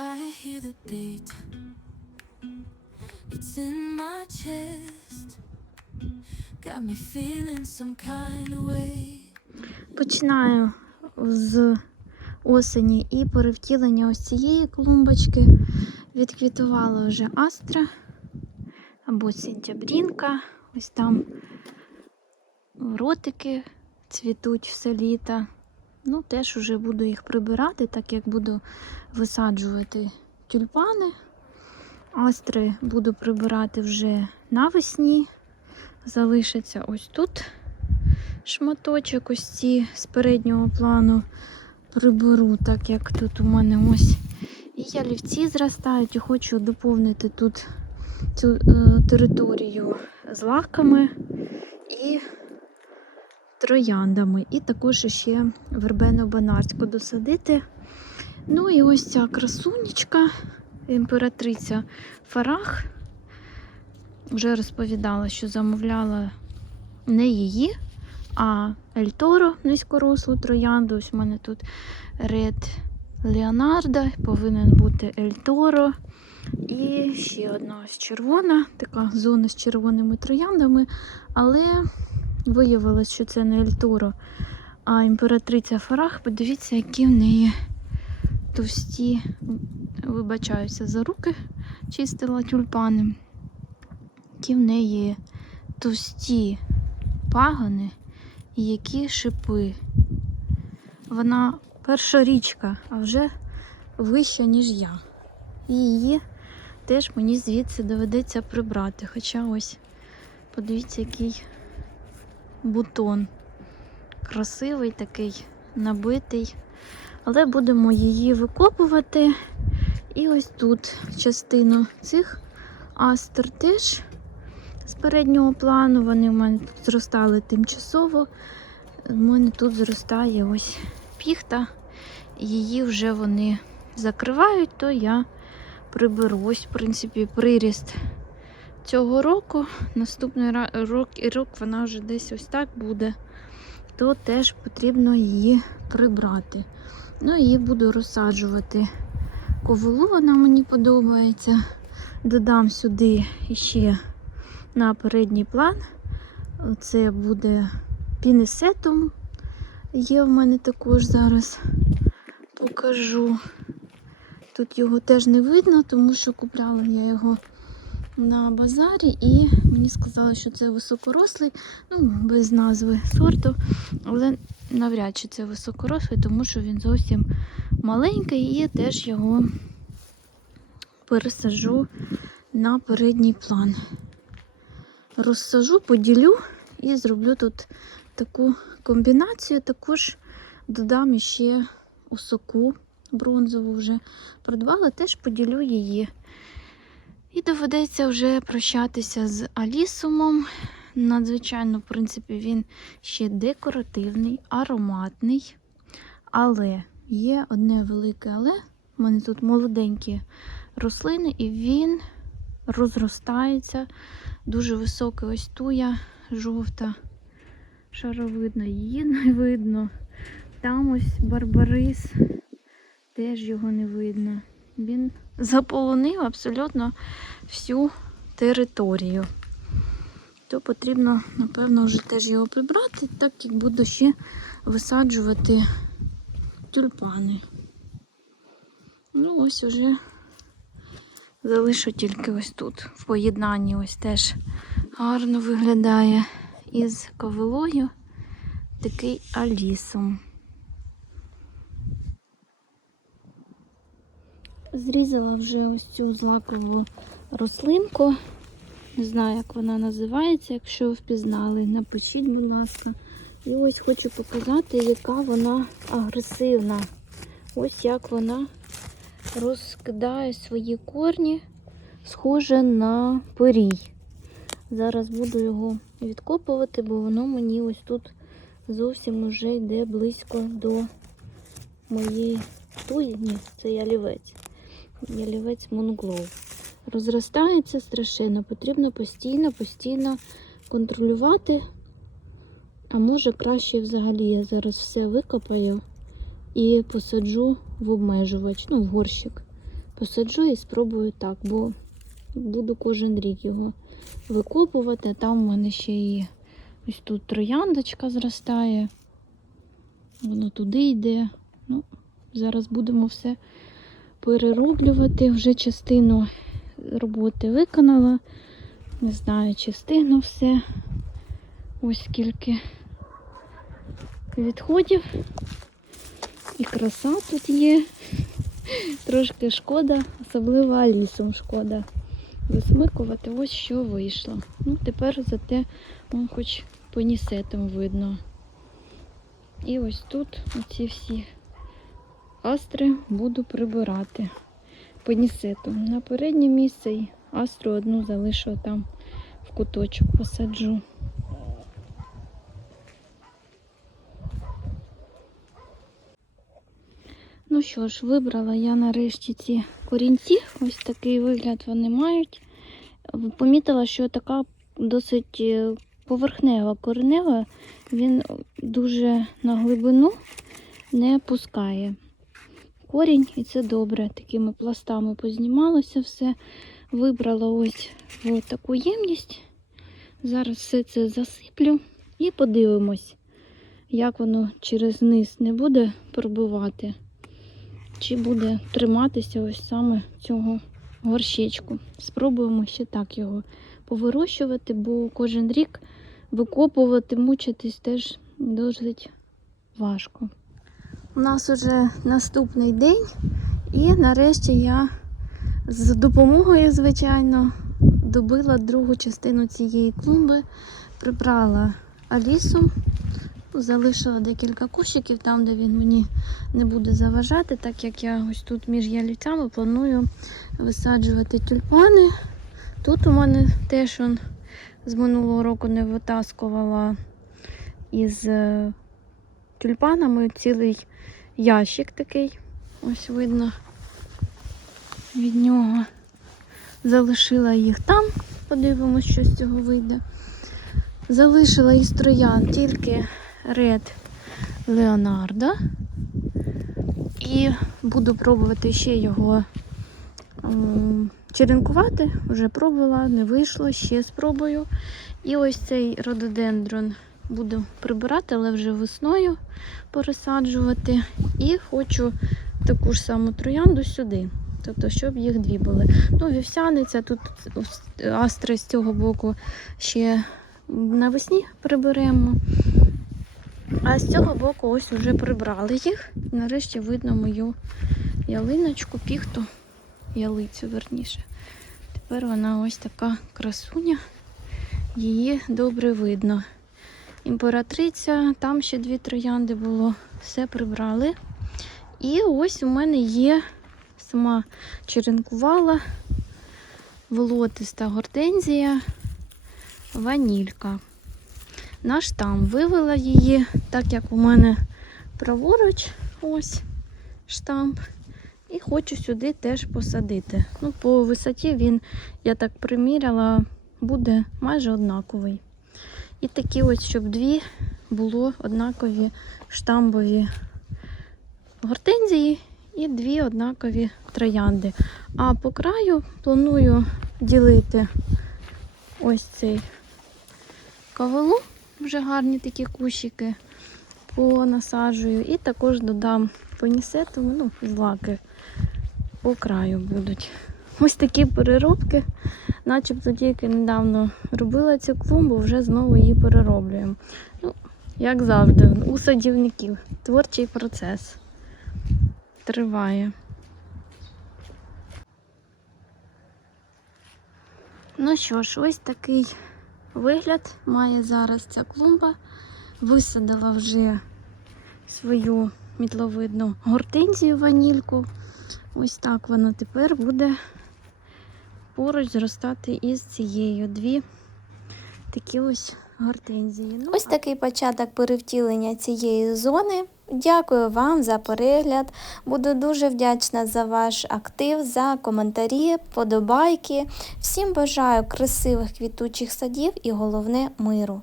I hear the beat. It's in my chest. Got me feeling some kind of way. Починаю з осені і перевтілення ось цієї клумбочки. Відквітувала вже астра або сентябрінка. Ось там ротики цвітуть все літо. Ну, теж вже буду їх прибирати, так як буду висаджувати тюльпани. Астри буду прибирати вже навесні. Залишиться ось тут шматочок ось ці з переднього плану приберу, так як тут у мене ось і ялівці зростають, і хочу доповнити тут цю е, територію злаками і трояндами. І також ще вербено-банарську досадити. Ну і ось ця красунечка, імператриця Фарах. Вже розповідала, що замовляла не її, а Ельторо низькорослу троянду. Ось у мене тут Ред Леонардо, повинен бути Ельторо. І ще одна ось червона, така зона з червоними трояндами. Але виявилось, що це не Ельторо, а імператриця Фарах. Подивіться, які в неї товсті, вибачаюся за руки, чистила тюльпани. Які в неї товсті пагони і які шипи. Вона перша річка, а вже вища, ніж я. І її теж мені звідси доведеться прибрати. Хоча ось, подивіться, який бутон. Красивий такий, набитий. Але будемо її викопувати. І ось тут частину цих астр теж з переднього плану. Вони в мене тут зростали тимчасово. У мене тут зростає ось піхта. Її вже вони закривають, то я приберу. Ось, в принципі, приріст цього року. Наступний рок і рок вона вже десь ось так буде, то теж потрібно її прибрати. Ну і буду розсаджувати ковилу, вона мені подобається. Додам сюди ще на передній план. Це буде пінесетум. Є в мене також зараз покажу. Тут його теж не видно, тому що купляла я його на базарі і мені сказали, що це високорослий, ну, без назви сорту, але навряд чи це високорослий, тому що він зовсім маленький і я теж його пересажу на передній план. Розсажу, поділю і зроблю тут таку комбінацію. Також додам ще у бронзову вже придбала, теж поділю її. І доведеться вже прощатися з Алісумом. Надзвичайно, в принципі, він ще декоративний, ароматний. Але є одне велике але. У мене тут молоденькі рослини, і він розростається. Дуже високий ось туя, жовта, шаровидна, її не видно. Там ось барбарис, теж його не видно. Він заполонив абсолютно всю територію. То потрібно, напевно, вже теж його прибрати, так як буду ще висаджувати тюльпани. Ну, ось уже залишу тільки ось тут. В поєднанні ось теж гарно виглядає із ковилою такий алісом. Зрізала вже ось цю злакову рослинку. Не знаю, як вона називається, якщо впізнали, напишіть, будь ласка. І ось хочу показати, яка вона агресивна. Ось як вона розкидає свої корні, схоже на порій. Зараз буду його відкопувати, бо воно мені ось тут зовсім уже йде близько до моєї туї. Ні, це ялівець. Ялівець Монглоу. Розростається страшенно, потрібно постійно, постійно контролювати. А може краще взагалі я зараз все викопаю і посаджу в обмежувач, ну, в горщик. посаджу і спробую так, бо буду кожен рік його викопувати. Там в мене ще і ось тут трояндочка зростає. Воно туди йде. Ну, зараз будемо все перероблювати. Вже частину роботи виконала. Не знаю, чи встигну все. Ось скільки відходів. І краса тут є. Трошки шкода, особливо алісом шкода. Висмикувати ось що вийшло. Ну, тепер зате вон, хоч понісетом видно. І ось тут оці всі астри буду прибирати понісетом. На переднє місце і астру одну залишу там в куточок посаджу. Ну що ж, вибрала я нарешті ці корінці. Ось такий вигляд вони мають. Помітила, що така досить е, поверхнева коренева, він дуже на глибину не пускає корінь, і це добре. Такими пластами познімалося все. Вибрала ось в таку ємність. Зараз все це засиплю і подивимось, як воно через низ не буде пробивати, чи буде триматися ось саме цього горщичку. Спробуємо ще так його повирощувати, бо кожен рік викопувати, мучитись теж досить важко. У нас уже наступний день, і нарешті я з допомогою, звичайно, добила другу частину цієї клумби, прибрала алісу, залишила декілька кущиків там, де він мені не буде заважати, так як я ось тут між ялівцями планую висаджувати тюльпани. Тут у мене теж он з минулого року не витаскувала із е, тюльпанами цілий ящик такий. Ось видно від нього. Залишила їх там, подивимось, що з цього вийде. Залишила із троян тільки Ред Леонардо. І буду пробувати ще його черенкувати. Вже пробувала, не вийшло, ще спробую. І ось цей рододендрон буду прибирати, але вже весною пересаджувати. І хочу таку ж саму троянду сюди. Тобто, щоб їх дві були. Ну, вівсяниця, тут астри з цього боку ще навесні приберемо. А з цього боку ось вже прибрали їх. Нарешті видно мою ялиночку, піхту, ялицю верніше. Тепер вона ось така красуня, її добре видно. Імператриця, там ще дві троянди було, все прибрали. І ось у мене є сама черенкувала волотиста гортензія, ванілька. На штам вивела її, так як у мене праворуч ось штамп. І хочу сюди теж посадити. Ну, по висоті він, я так приміряла, буде майже однаковий. І такі ось, щоб дві було однакові штамбові гортензії і дві однакові троянди. А по краю планую ділити ось цей кавелу, вже гарні такі кущики понасаджую. І також додам понісету, ну, злаки по краю будуть. Ось такі переробки. Начебто тільки недавно робила цю клумбу, вже знову її перероблюємо. Ну, як завжди, у садівників. Творчий процес триває. Ну що ж, ось такий вигляд має зараз ця клумба. Висадила вже свою мітловидну гортензію ванільку. Ось так вона тепер буде поруч зростати із цією. Дві такі ось гортензії. Ну, Ось такий початок перевтілення цієї зони. Дякую вам за перегляд. Буду дуже вдячна за ваш актив, за коментарі, подобайки. Всім бажаю красивих квітучих садів і головне миру.